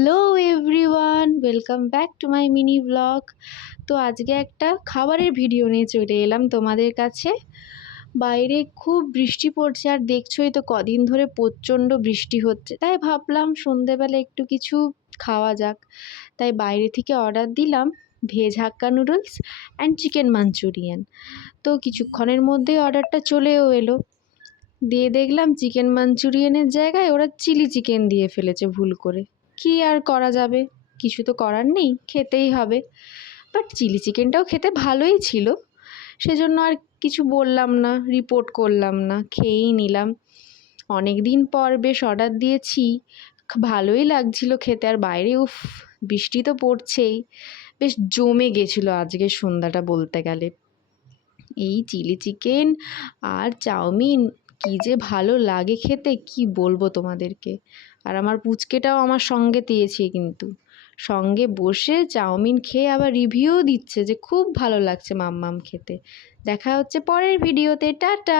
Hello everyone, welcome back to my mini blog. তো আজকে একটা খাবারের ভিডিও নিয়ে চলে এলাম তোমাদের কাছে। বাইরে খুব বৃষ্টি পড়ছে, আর দেখছোই তো কদিন ধরে প্রচণ্ড বৃষ্টি হচ্ছে, তাই ভাবলাম সন্ধেবেলা একটু কিছু খাওয়া যাক। তাই বাইরে থেকে অর্ডার দিলাম veg hakka noodles and chicken Manchurian. তো কিছুক্ষণের মধ্যেই অর্ডারটা চলেও এলো। দিয়ে দেখলাম চিকেন মাঞ্চুরিয়ানের জায়গায় ওরা চিলি চিকেন দিয়ে ফেলেছে ভুল করে। কি আর করা যাবে, কিছু তো করার নেই, খেতেই হবে। বাট চিলি চিকেনটাও খেতে ভালোই ছিল, সেজন্য আর কিছু বললাম না, রিপোর্ট করলাম না, খেয়েই নিলাম। অনেক দিন পর বেশ অর্ডার দিয়েছি, ভালোই লাগছিল খেতে। আর বাইরে বৃষ্টি তো পড়ছেই, বেশ জমে গেছিলো আজকের সন্ধ্যাটা বলতে গেলে। এই চিলি চিকেন আর চাউমিন কি যে ভালো লাগে খেতে, কি বলবো তোমাদেরকে। আর আমার পুচকেটাও আমার সঙ্গে দিয়েছে, কিন্তু সঙ্গে বসে চাউমিন খেয়ে আবার রিভিউও দিচ্ছে যে খুব ভালো লাগছে মাম্মাম খেতে। দেখা হচ্ছে পরের ভিডিওতে, টাটা।